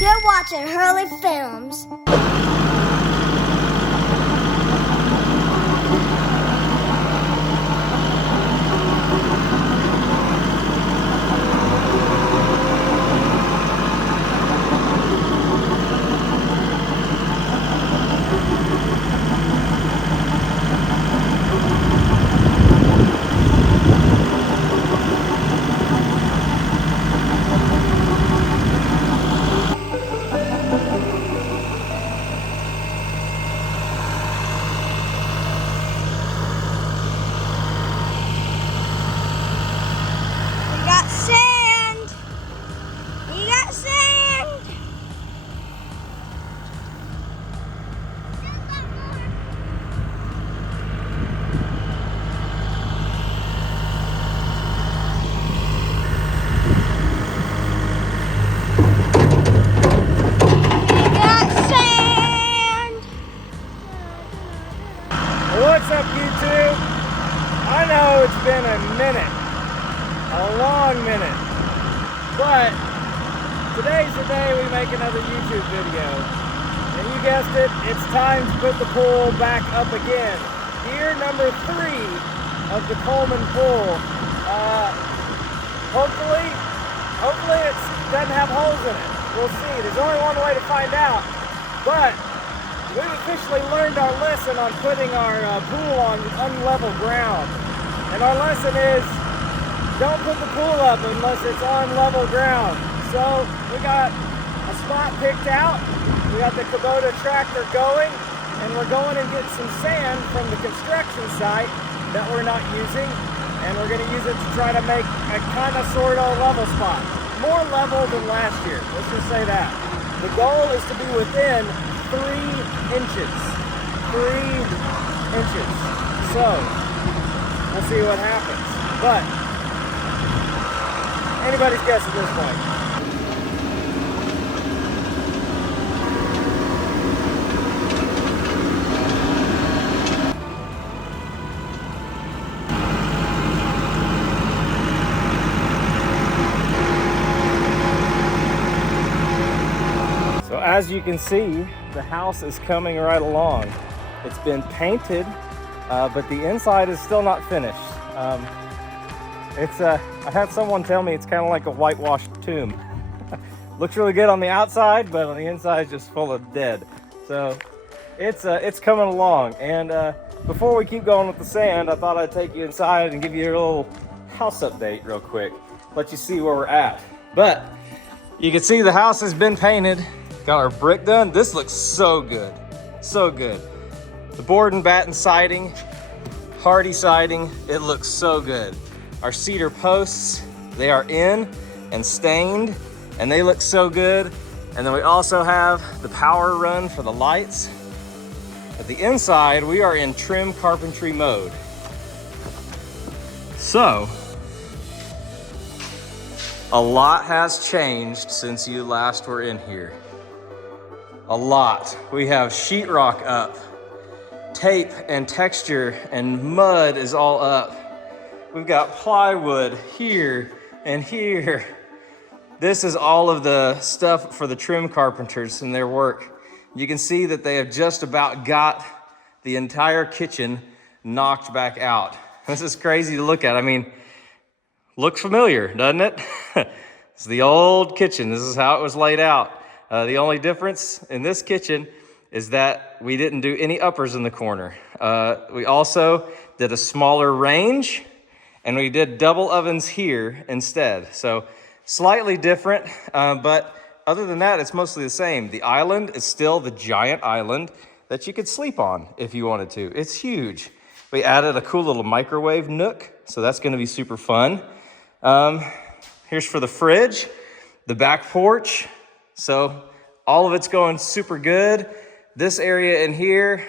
You're watching Hurley Films. What's up, YouTube? I know it's been a minute, a long minute, but today's the day we make another YouTube video. And you guessed it, it's time to put the pool back up again. Year number 3 of the Coleman Pool. Hopefully it doesn't have holes in it. We'll see. There's only one way to find out, but we've officially learned our lesson on putting our pool on unlevel ground. And our lesson is, don't put the pool up unless it's on level ground. So we got a spot picked out. We got the Kubota tractor going, and we're going and getting some sand from the construction site that we're not using. And we're gonna use it to try to make a kind of sort of level spot. More level than last year, let's just say that. The goal is to be within 3 inches. 3 inches. So, we'll see what happens. But, anybody's guess at this point. So as you can see, the house is coming right along. It's been painted, but the inside is still not finished. I had someone tell me it's kind of like a whitewashed tomb. Looks really good on the outside, but on the inside it's just full of dead. So it's coming along. And before we keep going with the sand, I thought I'd take you inside and give you a little house update real quick. Let you see where we're at. But you can see the house has been painted. Got our brick done. This looks so good, so good. The board and batten siding, hardy siding, it looks so good. Our cedar posts, they are in and stained, and they look so good. And then we also have the power run for the lights. At the inside, we are in trim carpentry mode. So, a lot has changed since you last were in here. A lot. We have sheetrock up, tape and texture and mud is all up. We've got plywood here and here. This is all of the stuff for the trim carpenters and their work. You can see that they have just about got the entire kitchen knocked back out. This is crazy to look at. I mean, looks familiar, doesn't it? It's the old kitchen. This is how it was laid out. The only difference in this kitchen is that we didn't do any uppers in the corner. We also did a smaller range, and we did double ovens here instead. So slightly different, but other than that, it's mostly the same. The island is still the giant island that you could sleep on if you wanted to. It's huge. We added a cool little microwave nook, so that's gonna be super fun. Here's for the fridge, the back porch. So all of it's going super good. This area in here,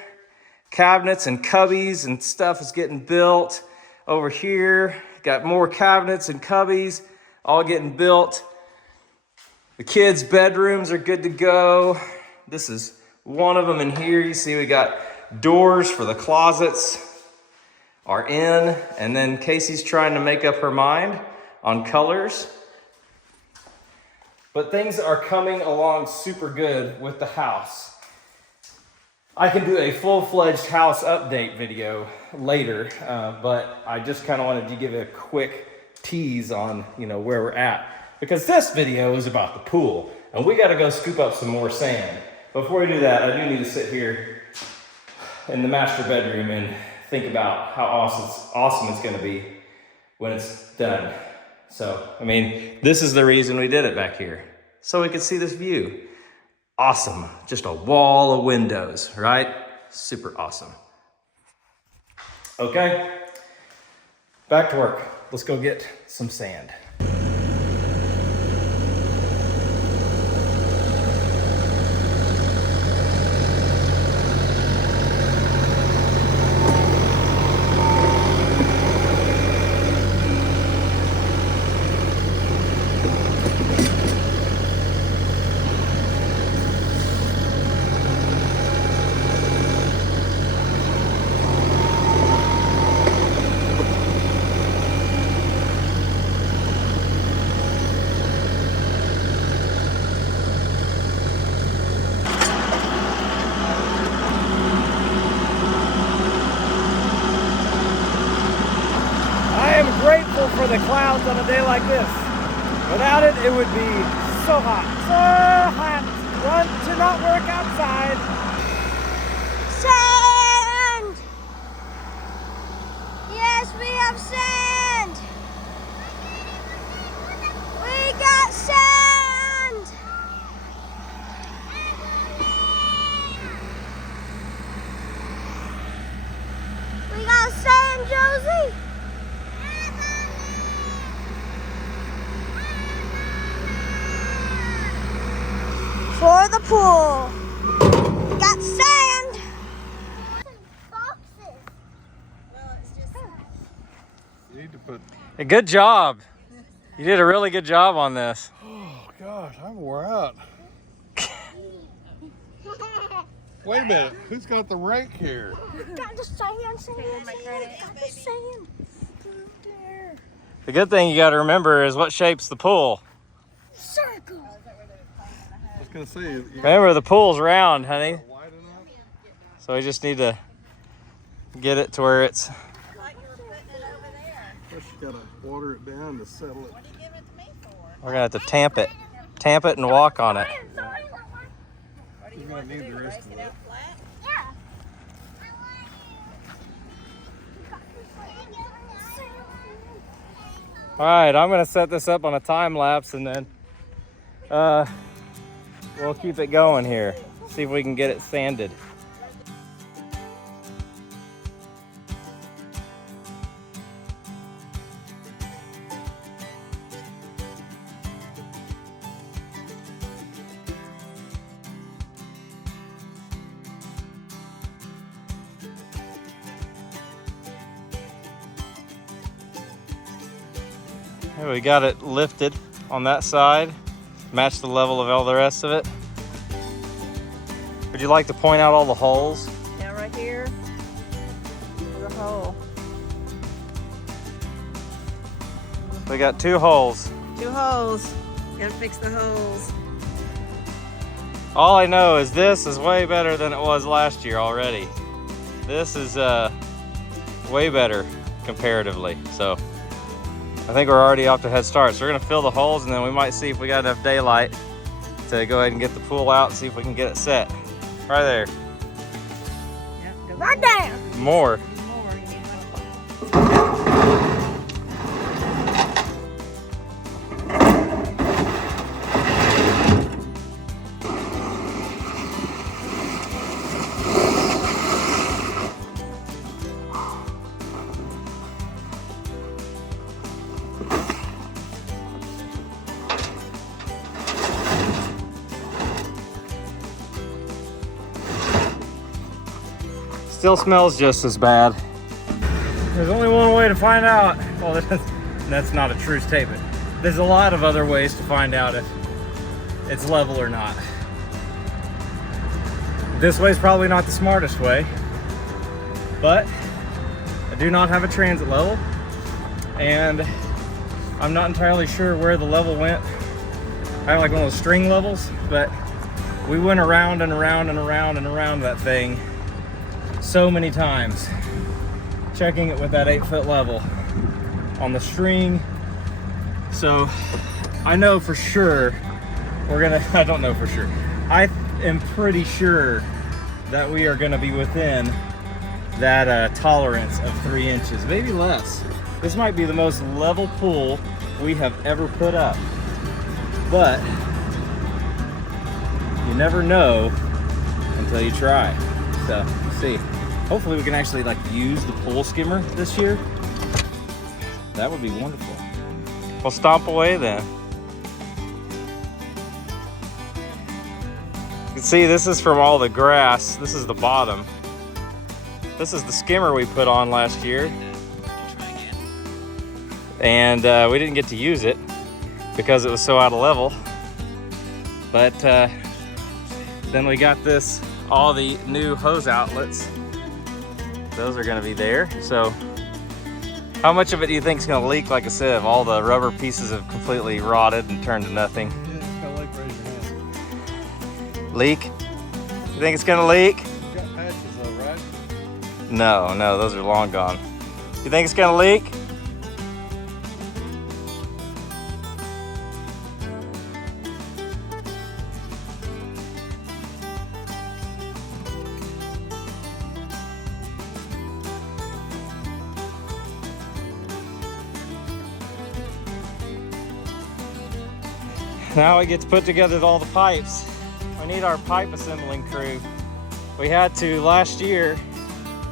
cabinets and cubbies and stuff is getting built. Over here, got more cabinets and cubbies, all getting built. The kids' bedrooms are good to go. This is one of them in here. You see we got doors for the closets are in, and then Casey's trying to make up her mind on colors. but things are coming along super good with the house. I can do a full-fledged house update video later, but I just kind of wanted to give a quick tease on, where we're at, because this video is about the pool, and we got to go scoop up some more sand. Before we do that, I do need to sit here in the master bedroom and think about how awesome it's going to be when it's done. So, this is the reason we did it back here, so we could see this view. Awesome, just a wall of windows, right? Super awesome. Okay, back to work. Let's go get some sand. Grateful for the clouds on a day like this. Without it, it would be so hot. So hot. Want to not work outside. Sand! Yes, we have sand! We got sand! We got sand, Josie! For the pool. We got sand. Boxes. Well, it's just You need to put. Hey, good job. You did a really good job on this. Oh gosh, I'm wore out. Wait a minute, who's got the rake here? Got the sand. Got the sand. The good thing you got to remember is what shapes the pool. Circle. I was gonna say. You Remember, the pool's round, honey. wide enough? So we just need to get it to where it's. First you gotta water it down to settle it. We're gonna have to tamp it and walk on it. You're gonna need the rest of it. Yeah. All right, I'm gonna set this up on a time lapse, and then we'll keep it going here. See if we can get it sanded. Okay, we got it lifted on that side, match the level of all the rest of it. Would you like to point out all the holes? Yeah, right here. There's a hole. We got 2 holes. 2 holes. Gotta fix the holes. All I know is this is way better than it was last year already. This is way better comparatively. So I think we're already off to a head start. So we're gonna fill the holes, and then we might see if we got enough daylight to go ahead and get the pool out and see if we can get it set. Right there. Yep, Right there. More. more. You need help. Still smells just as bad. There's only one way to find out. Well, that's not a true statement. There's a lot of other ways to find out if it's level or not. This way is probably not the smartest way, but I do not have a transit level, and I'm not entirely sure where the level went I have like one of those string levels, but we went around and around and around and around that thing so many times, checking it with that 8-foot level on the string. So I know for sure we're gonna, I don't know for sure, I am pretty sure that we are gonna be within that tolerance of 3 inches, maybe less. This might be the most level pool we have ever put up, but you never know until you try. So let's see. Hopefully we can actually like use the pool skimmer this year. That would be wonderful. We'll stomp away then. You can see this is from all the grass. This is the bottom. This is the skimmer we put on last year. And we didn't get to use it because it was so out of level. But then we got this, all the new hose outlets. Those are gonna be there. So how much of it do you think is gonna leak like a sieve? All the rubber pieces have completely rotted and turned to nothing. Yeah, it's gonna leak. Raise your hand. Leak? You think it's gonna leak? You got patches though, right? No, those are long gone. You think it's gonna leak? Now we get to put together all the pipes. We need our pipe assembling crew. We had to last year,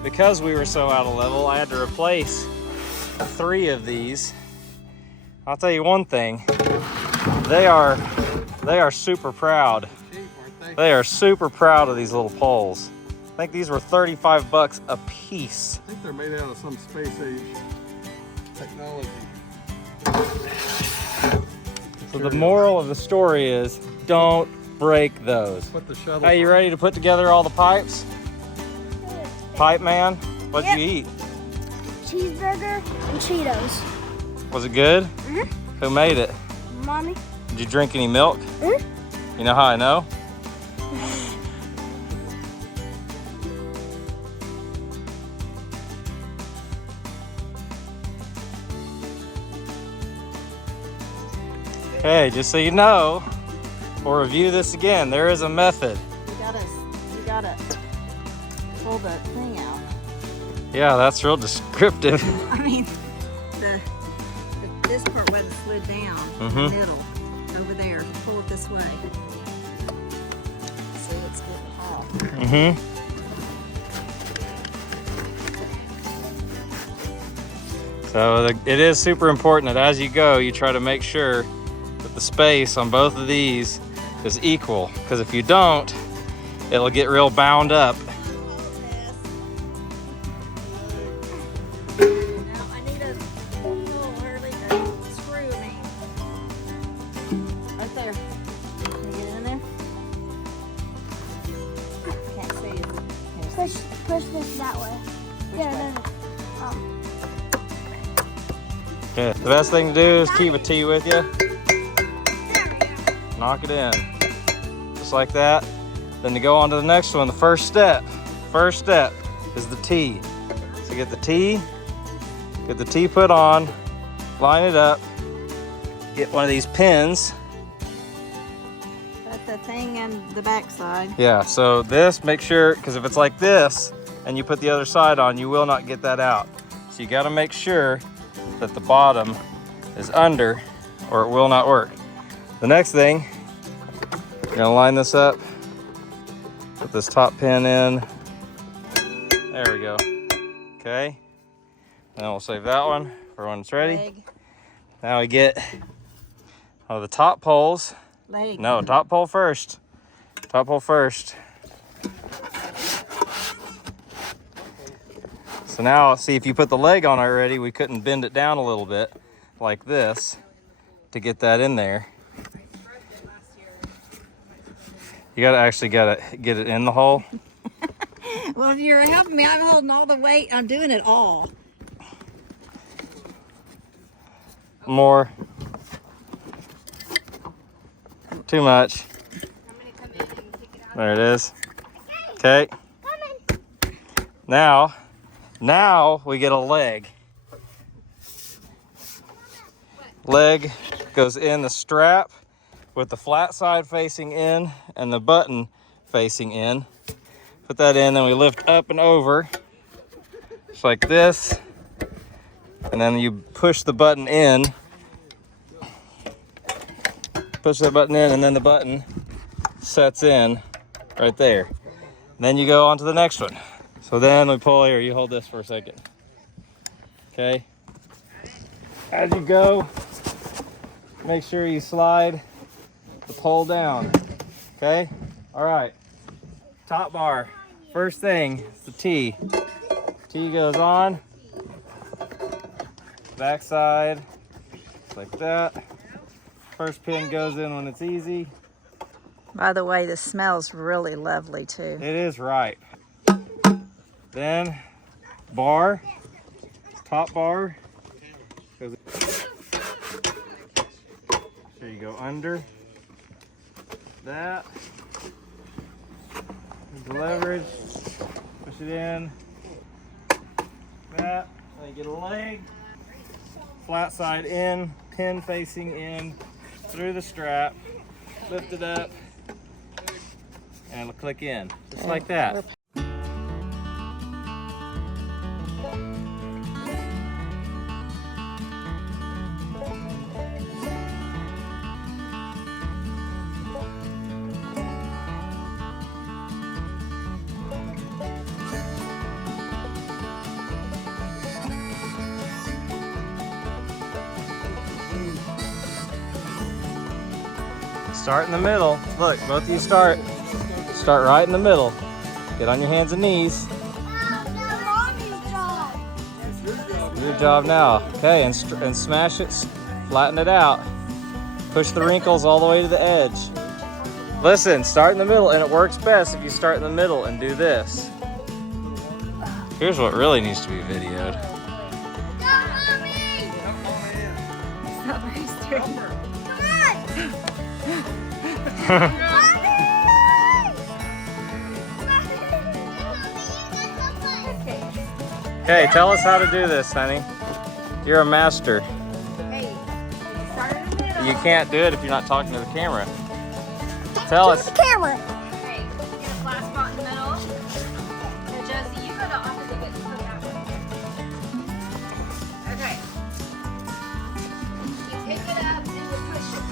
because we were so out of level, I had to replace 3 of these. I'll tell you one thing, they are super proud. They are super proud of these little poles. I think these were 35 bucks a piece. I think they're made out of some space age technology. So the moral of the story is, don't break those. Put the shuttle. Hey, you ready to put together all the pipes? Pipe man, what'd Yep. you eat? Cheeseburger and Cheetos. Was it good? Mhm. Who made it? Mommy. Did you drink any milk? Mhm. You know how I know? Hey, just so you know, we'll review this again. There is a method. You gotta pull the thing out. Yeah, that's real descriptive. I mean, this part wasn't slid down. The Mhm. middle, over there. Pull it this way. See, it's getting hot. Mm-hmm. So it is super important that as you go, you try to make sure that the space on both of these is equal. Because if you don't, it'll get real bound up. Now I need a little early screw me. Right there. Can you get it in there? Can't see it. Push this that way. Yeah, Okay. The best thing to do is keep a T with you. Knock it in. Just like that. Then to go on to the next one, the first step. First step is the T. So get the T put on, line it up, get one of these pins. Put the thing in the back side. Yeah, so this, make sure, because if it's like this and you put the other side on, you will not get that out. So you got to make sure that the bottom is under or it will not work. The next thing, you're gonna line this up, put this top pin in. There we go. Okay. Then we'll save that one for when it's ready. Leg. Now we get the top poles. Leg. No, top pole first. Top pole first. So now, see, if you put the leg on already, we couldn't bend it down a little bit like this to get that in there. You gotta get it in the hole. Well, if you're helping me, I'm holding all the weight. I'm doing it all. More. too much. There it is. Okay. Now we get a leg. Leg goes in the strap with the flat side facing in and the button facing in. Put that in, then we lift up and over, just like this. And then you push the button in. Push that button in, and then the button sets in right there. And then you go on to the next one. So then we pull here, you hold this for a second. Okay. As you go, make sure you slide the pole down. Okay? All right. Top bar. First thing is the T. T goes on. Back side, like that. First pin goes in when it's easy. By the way, the smells really lovely too. It is right. Then bar, top bar. Goes. So you go under that. There's the leverage. Push it in. That. Then you get a leg. Flat side in, pin facing in, through the strap, lift it up, and it'll click in, just like that. Start in the middle. Look, both of you start right in the middle. Get on your hands and knees. Your job now. Okay, and smash it, flatten it out. Push the wrinkles all the way to the edge. Listen, start in the middle, and it works best if you start in the middle and do this. Here's what really needs to be videoed. Okay, tell us how to do this, honey. You're a master. Hey, start in the middle. You can't do it if you're not talking to the camera. Tell us. The camera. Okay, get a flat spot in the middle. So Josie, you go the opposite way. Go that way. Okay. You pick it up and you push it.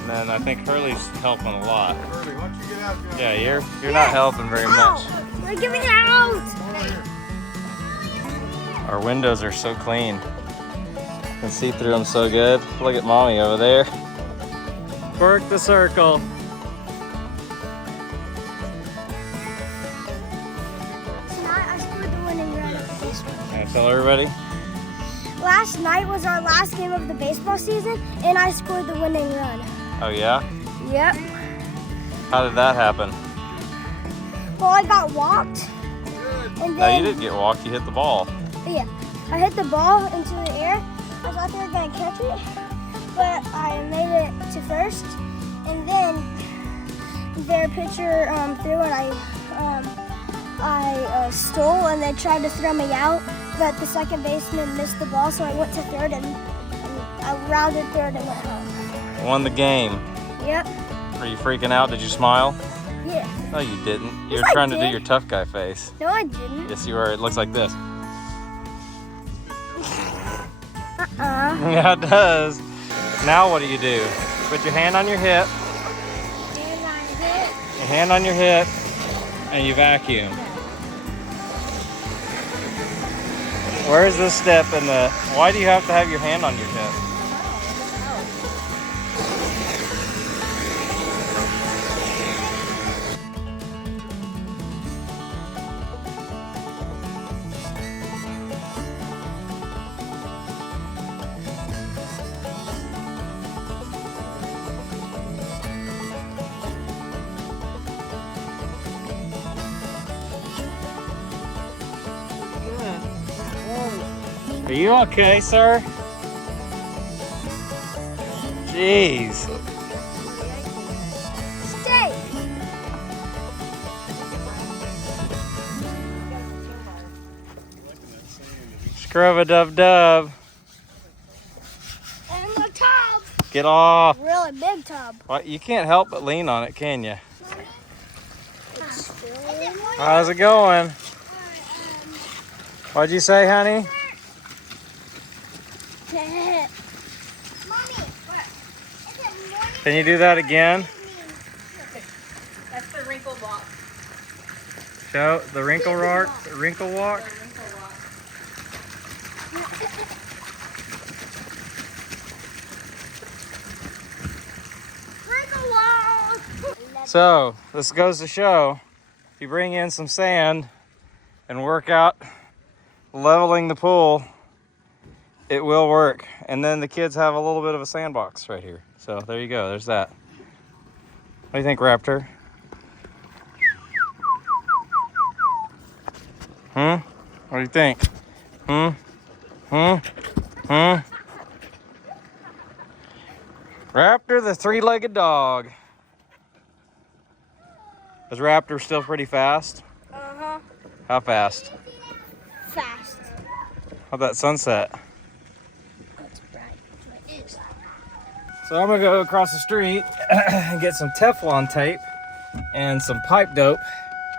And then I think Hurley's helping a lot. Hurley, why don't you get out there? Yeah, you're not helping very much. Give me out. Our windows are so clean. You can see through them so good. Look at mommy over there. Work the circle. Tonight I scored the winning run of the baseball. Can I tell everybody? Last night was our last game of the baseball season, and I scored the winning run. Oh yeah? Yep. How did that happen? Well, I got walked, and No, you then didn't get walked. You hit the ball. yeah, I hit the ball into the air. I thought they were gonna catch it, but I made it to first, and then their pitcher threw, and I stole, and they tried to throw me out, but the second baseman missed the ball, so I went to third, and I rounded third and went home. Won the game. Yep. Are you freaking out? Did you smile? Yeah. No, you didn't. You Yes, were I trying to do did. your tough guy face. No, I didn't. Yes, you were. It looks like this. Yeah, it does. Now what do? Put your hand on your hip. Your hand on your hip, and you vacuum. Where's this step in the... Why do you have to have your hand on your hip? Are you okay, sir? Jeez. Stay. Scrub-a-dub-dub. And the tub. Get off. Really big tub. Well, you can't help but lean on it, can you? It's still How's it going? What'd you say, honey? Mommy, what? Is it morning? Can you do that again? That's the wrinkle walk. Show the wrinkle walk. The wrinkle walk. The wrinkle walk. Wrinkle walk. So this goes to show, if you bring in some sand and work out leveling the pool, it will work. And then the kids have a little bit of a sandbox right here. So there you go, there's that. What do you think, Raptor? What do you think? Raptor, the three-legged dog. Is Raptor still pretty fast? Uh-huh. How fast? Fast. How about sunset? It's bright. It is. So I'm gonna go across the street and get some Teflon tape and some pipe dope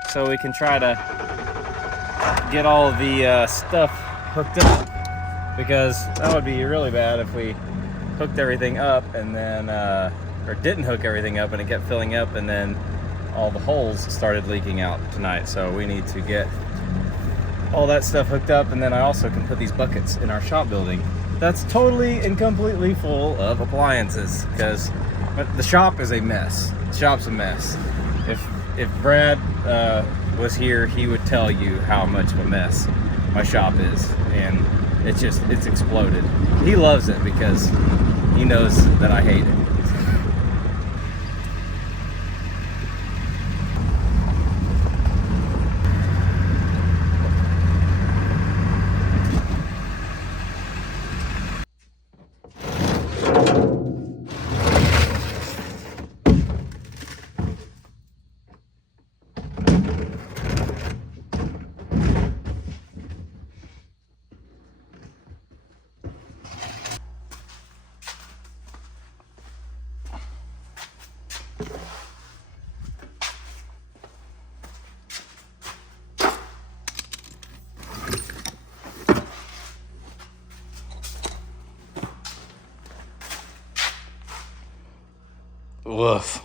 so we can try to get all of the stuff hooked up, because that would be really bad if we hooked everything up and then or didn't hook everything up and it kept filling up and then all the holes started leaking out tonight. So we need to get all that stuff hooked up, and then I also can put these buckets in our shop building that's totally and completely full of appliances, because the shop is a mess. The shop's a mess. If Brad was here, he would tell you how much of a mess my shop is, and it's exploded. He loves it because he knows that I hate it. Woof.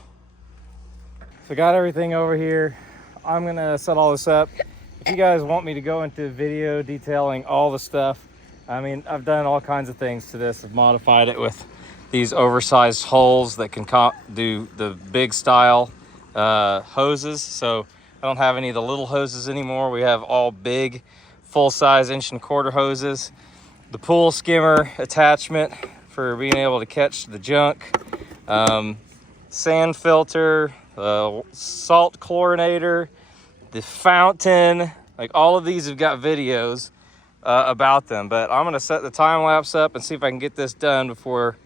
So got everything over here. I'm gonna set all this up. If you guys want me to go into video detailing all the stuff, I mean, I've done all kinds of things to this. I've modified it with these oversized holes that can do the big style hoses. So I don't have any of the little hoses anymore. We have all big, full-size 1¼ inch hoses. The pool skimmer attachment for being able to catch the junk. Sand filter, salt chlorinator, the fountain, like all of these have got videos about them, but I'm gonna set the time lapse up and see if I can get this done before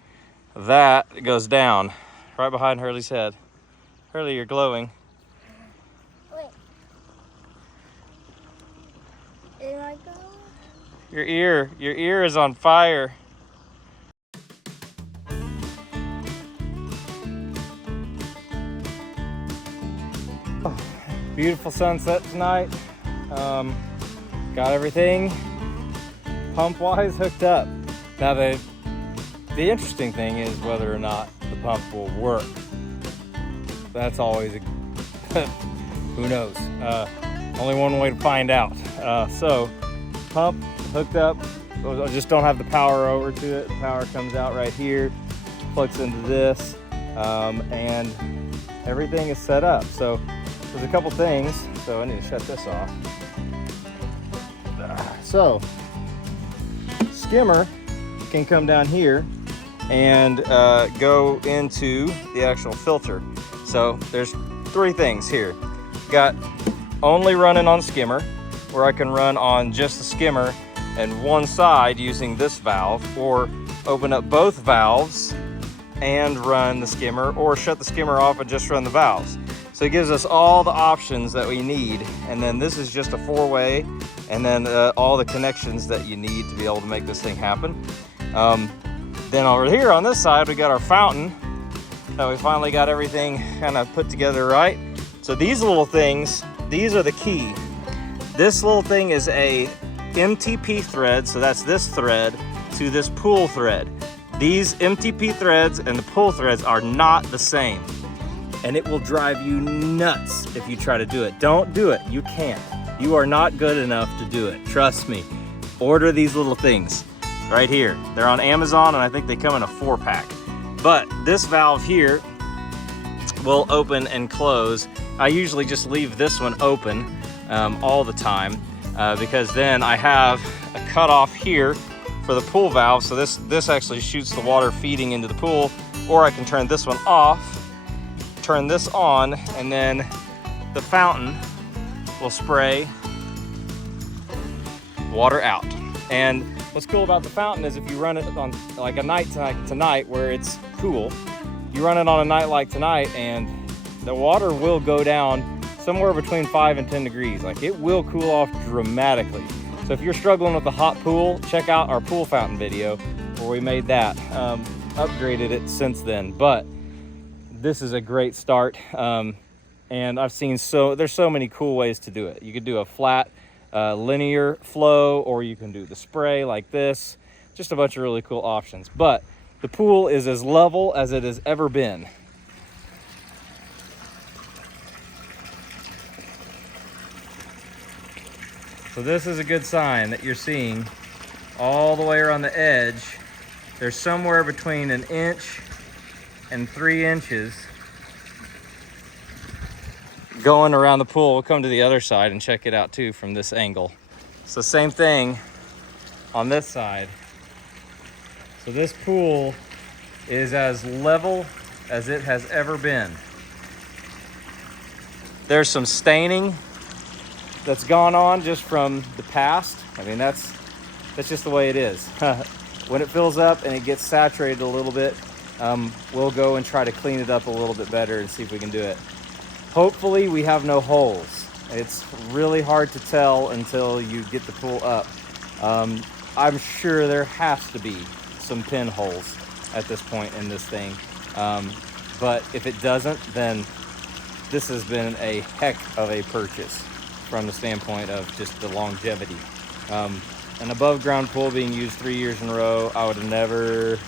that goes down. Right behind Hurley's head. Hurley, you're glowing. Wait. Am I going? Your ear is on fire. Beautiful sunset tonight. Got everything pump-wise hooked up. Now the interesting thing is whether or not the pump will work. That's always who knows. Only one way to find out. So pump hooked up. I just don't have the power over to it. The power comes out right here, plugs into this, and everything is set up. So there's a couple things, so I need to shut this off. So, skimmer can come down here and go into the actual filter. So there's 3 things here. Got only running on skimmer, where I can run on just the skimmer and one side using this valve, or open up both valves and run the skimmer, or shut the skimmer off and just run the valves. So it gives us all the options that we need. And then this is just a 4-way, and then all the connections that you need to be able to make this thing happen. Then over here on this side, we got our fountain. We finally got everything kind of put together right. So these little things, these are the key. This little thing is a MTP thread, so that's this thread to this pool thread. These MTP threads and the pool threads are not the same, and it will drive you nuts if you try to do it. Don't do it. You can't. You are not good enough to do it. Trust me. Order these little things right here. They're on Amazon, and I think they come in a 4-pack. But this valve here will open and close. I usually just leave this one open all the time because then I have a cutoff here for the pool valve. So this actually shoots the water feeding into the pool, or I can turn this one off, turn this on, and then the fountain will spray water out. And what's cool about the fountain is if you run it on like a night tonight where it's cool, you run it on a night like tonight and the water will go down somewhere between 5 and 10 degrees. Like, it will cool off dramatically. So if you're struggling with a hot pool, check out our pool fountain video where we made that. Upgraded it since then, but this is a great start. And I've seen there's so many cool ways to do it. You could do a flat linear flow, or you can do the spray like this. Just a bunch of really cool options. But the pool is as level as it has ever been. So this is a good sign that you're seeing all the way around the edge. There's somewhere between 1 inch and 3 inches going around the pool. We'll come to the other side and check it out too from this angle. So same thing on this side. So this pool is as level as it has ever been. There's some staining that's gone on just from the past. I mean, that's just the way it is. When it fills up and it gets saturated a little bit, we'll go and try to clean it up a little bit better and see if we can do it. Hopefully we have no holes. It's really hard to tell until you get the pool up. I'm sure there has to be some pinholes at this point in this thing. But if it doesn't, then this has been a heck of a purchase from the standpoint of just the longevity. An above ground pool being used 3 years in a row, I would have never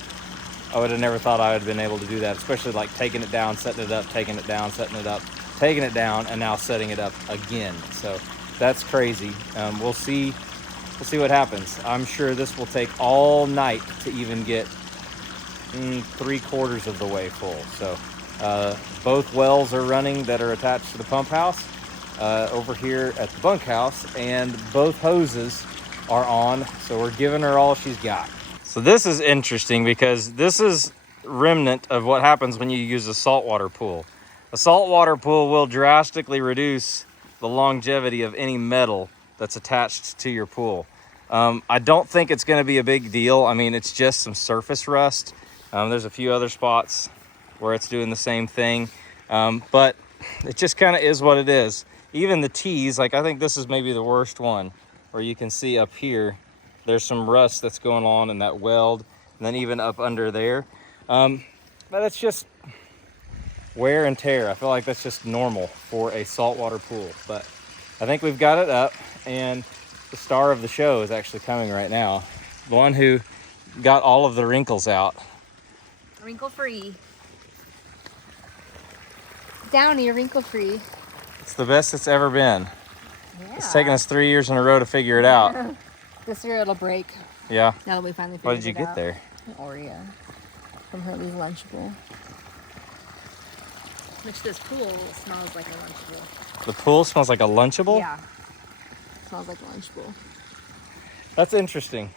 thought I would have been able to do that, especially like taking it down, setting it up, taking it down, setting it up, taking it down, and now setting it up again. So that's crazy. We'll see what happens. I'm sure this will take all night to even get 3/4 of the way full. So both wells are running that are attached to the pump house over here at the bunkhouse, and both hoses are on. So we're giving her all she's got. So this is interesting because this is remnant of what happens when you use a saltwater pool. A saltwater pool will drastically reduce the longevity of any metal that's attached to your pool. I don't think it's going to be a big deal. I mean, it's just some surface rust. There's a few other spots where it's doing the same thing, but it just kind of is what it is. Even the T's, like I think this is maybe the worst one, where you can see up here, there's some rust that's going on in that weld, and then even up under there. But it's just wear and tear. I feel like that's just normal for a saltwater pool, but I think we've got it up, and the star of the show is actually coming right now. The one who got all of the wrinkles out. Wrinkle free. Downy, wrinkle free. It's the best it's ever been. Yeah. It's taken us 3 years in a row to figure it out. This year it'll break. Yeah. Now that we finally figured it out. What did you get there? An Oreo from Hurley's Lunchable. Which this pool smells like a Lunchable. The pool smells like a Lunchable? Yeah. It smells like a Lunchable. That's interesting.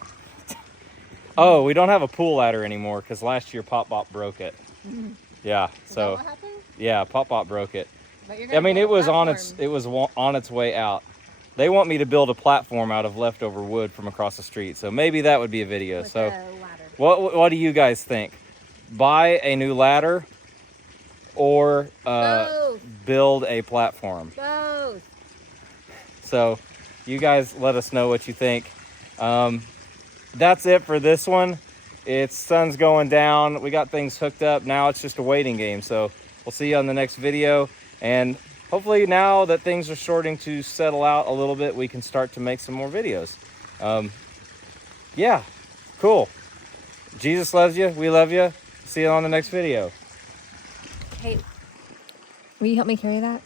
Oh, we don't have a pool ladder anymore because last year Pop Bop broke it. Mm-hmm. Yeah, Is so that what happened? Yeah, Pop Bop broke it. But you're I mean, it was on platform. its way out. They want me to build a platform out of leftover wood from across the street, so maybe that would be a video. With So, a ladder. what do you guys think? buy a new ladder or Both. build a platform. Both. So you guys let us know what you think. That's it for this one. It's sun's going down. We got things hooked up. Now it's just a waiting game. So we'll see you on the next video. And hopefully now that things are starting to settle out a little bit, we can start to make some more videos. Yeah, cool. Jesus loves you. We love you. See you on the next video. Hey, will you help me carry that?